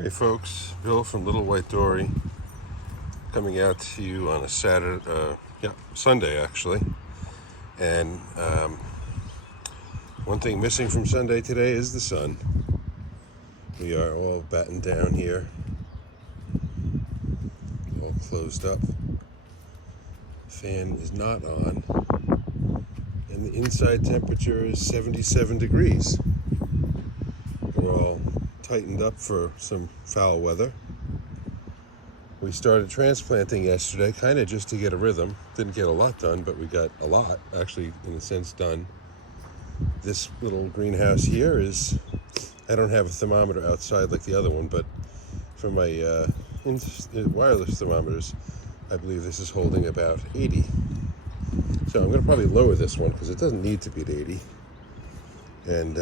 Hey folks, Bill from Little White Dory, coming out to you on a Sunday actually. And one thing missing from Sunday today is the sun. We are all battened down here, all closed up. Fan is not on, and the inside temperature is 77 degrees. We're all tightened up for some foul weather. We started transplanting yesterday, kind of just to get a rhythm. Didn't get a lot done, but we got a lot, actually, in a sense, done. This little greenhouse here is, I don't have a thermometer outside like the other one, but for my wireless thermometers, I believe this is holding about 80. So I'm going to probably lower this one because it doesn't need to be at 80. And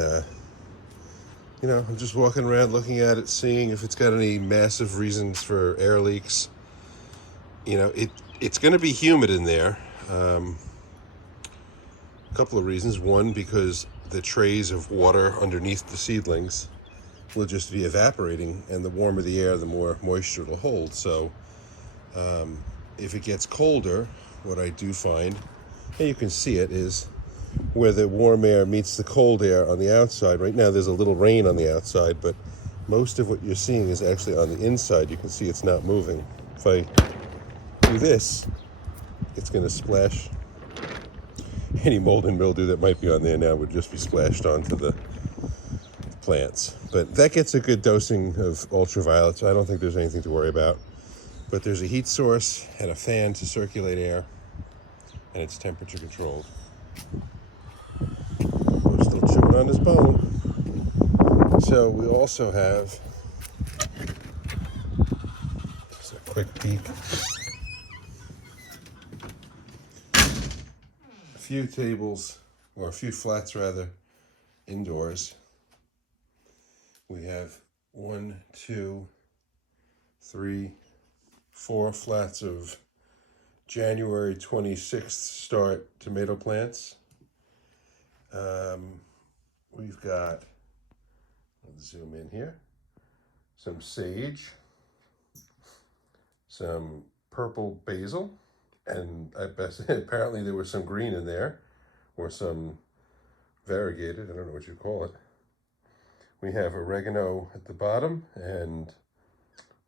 I'm just walking around looking at it, seeing if it's got any massive reasons for air leaks. It's going to be humid in there. A couple of reasons. One, because the trays of water underneath the seedlings will just be evaporating, and the warmer the air, the more moisture it'll hold. So if it gets colder, what I do find, and you can see it, is where the warm air meets the cold air on the outside. Right now there's a little rain on the outside, but most of what you're seeing is actually on the inside. You can see it's not moving. If I do this, it's going to splash. Any mold and mildew that might be on there now would just be splashed onto the plants. But that gets a good dosing of ultraviolet, so I don't think there's anything to worry about. But there's a heat source and a fan to circulate air, and it's temperature controlled. We're still chewing on his bone. So we also have, just a quick peek, a few tables, or a few flats rather, indoors. We have 1, 2, 3, 4 flats of January 26th start tomato plants. We've got, let's zoom in here, some sage, some purple basil, and apparently there was some green in there, or some variegated, I don't know what you call it. We have oregano at the bottom, and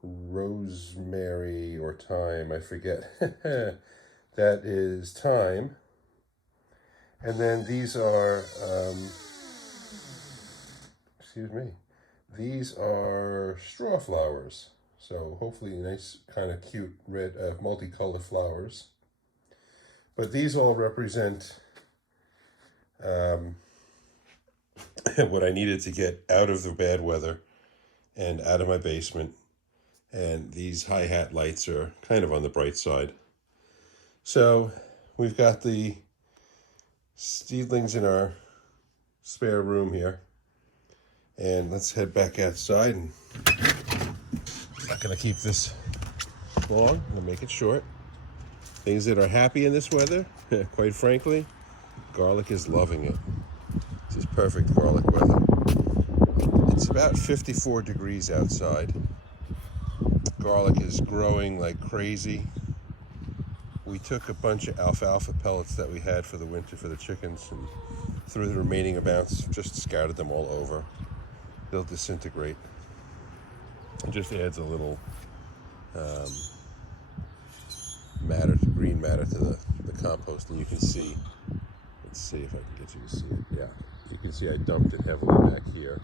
rosemary or thyme, I forget. That is thyme. And then these are, these are straw flowers. So hopefully nice, kind of cute red, multicolored flowers. But these all represent what I needed to get out of the bad weather and out of my basement. And these hi-hat lights are kind of on the bright side. So we've got the seedlings in our spare room here. And let's head back outside. And I'm not going to keep this long. I'm going to make it short. Things that are happy in this weather, quite frankly, garlic is loving it. This is perfect garlic weather. It's about 54 degrees outside. Garlic is growing like crazy. We took a bunch of alfalfa pellets that we had for the winter for the chickens and threw the remaining amounts, just scattered them all over. They'll disintegrate. It just adds a little green matter to the compost, and you can see, let's see if I can get you to see it. Yeah, you can see I dumped it heavily back here.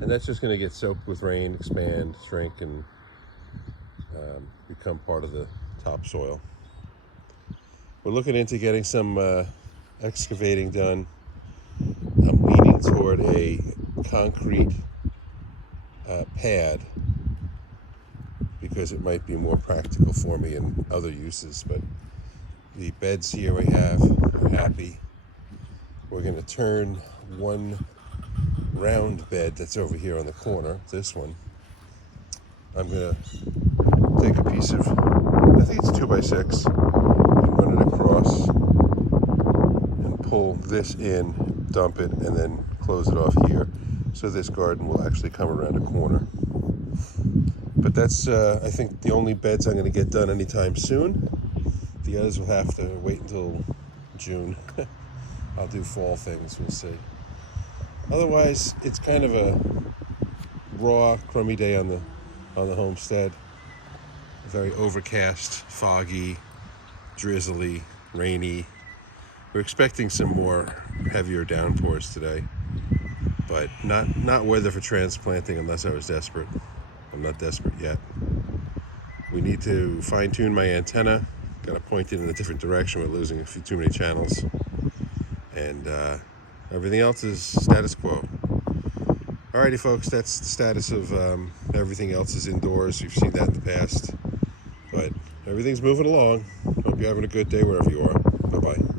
And that's just going to get soaked with rain, expand, shrink, and become part of the topsoil. We're looking into getting some excavating done. I'm leaning toward a concrete pad because it might be more practical for me in other uses. But the beds here we have are happy. We're going to turn one round bed that's over here on the corner, this one. I'm going to take a piece of, I think it's 2x6, and run it across and pull this in, dump it, and then close it off here. So this garden will actually come around a corner. But that's, I think, the only beds I'm going to get done anytime soon. The others will have to wait until June. I'll do fall things, we'll see. Otherwise, it's kind of a raw, crummy day on the homestead. Very overcast, foggy, drizzly, rainy. We're expecting some more heavier downpours today, but not weather for transplanting unless I was desperate. I'm not desperate yet. We need to fine-tune my antenna. Got to point it in a different direction. We're losing a few too many channels. And everything else is status quo. Alrighty, folks, that's the status of everything else is indoors. You've seen that in the past. But everything's moving along. Hope you're having a good day wherever you are. Bye-bye.